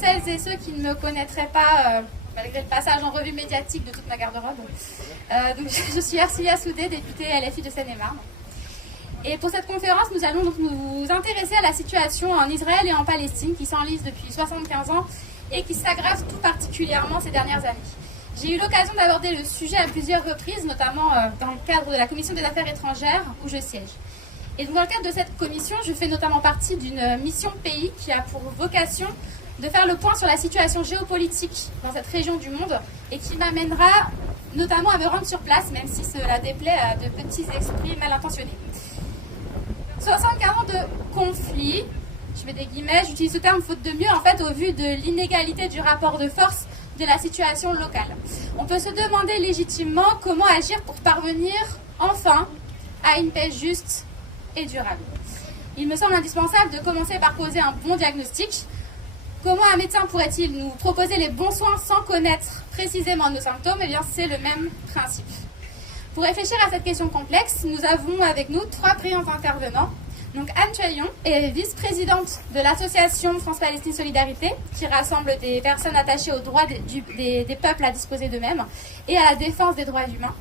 celles et ceux qui ne me connaîtraient pas, malgré le passage en revue médiatique de toute ma garde-robe, donc je suis Ercilia Soudé, députée LFI de Seine-et-Marne. Et pour cette conférence, nous allons donc nous intéresser à la situation en Israël et en Palestine qui s'enlise depuis 75 ans et qui s'aggrave tout particulièrement ces dernières années. J'ai eu l'occasion d'aborder le sujet à plusieurs reprises, notamment dans le cadre de la Commission des Affaires étrangères où je siège. Et donc dans le cadre de cette commission, je fais notamment partie d'une mission pays qui a pour vocation de faire le point sur la situation géopolitique dans cette région du monde et qui m'amènera notamment à me rendre sur place, même si cela déplaît à de petits esprits mal intentionnés. 75 ans de conflit, je mets des guillemets, j'utilise ce terme faute de mieux, en fait, au vu de l'inégalité du rapport de force de la situation locale. On peut se demander légitimement comment agir pour parvenir enfin à une paix juste et durable. Il me semble indispensable de commencer par poser un bon diagnostic. Comment un médecin pourrait-il nous proposer les bons soins sans connaître précisément nos symptômes? Eh bien, c'est le même principe. Pour réfléchir à cette question complexe, nous avons avec nous 3 brillants intervenants. Donc Anne Tuaillon est vice-présidente de l'association France-Palestine Solidarité, qui rassemble des personnes attachées aux droits des peuples à disposer d'eux-mêmes et à la défense des droits humains.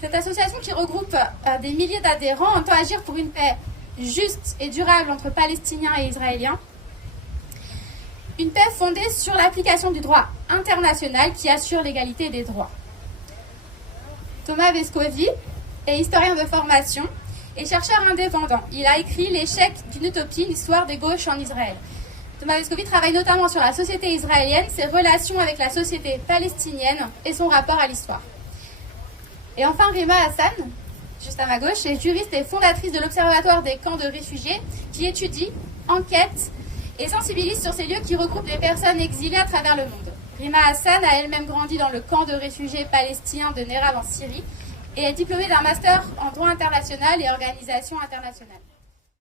Cette association qui regroupe des milliers d'adhérents entend agir pour une paix juste et durable entre Palestiniens et Israéliens. Une paix fondée sur l'application du droit international qui assure l'égalité des droits. Thomas Vescovi est historien de formation et chercheur indépendant. Il a écrit L'échec d'une utopie, l'histoire des gauches en Israël. Thomas Vescovi travaille notamment sur la société israélienne, ses relations avec la société palestinienne et son rapport à l'histoire. Et enfin, Rima Hassan, juste à ma gauche, est juriste et fondatrice de l'Observatoire des camps de réfugiés qui étudie, enquête et sensibilise sur ces lieux qui regroupent des personnes exilées à travers le monde. Rima Hassan a elle-même grandi dans le camp de réfugiés palestiniens de Nerab en Syrie et est diplômée d'un master en droit international et organisation internationale.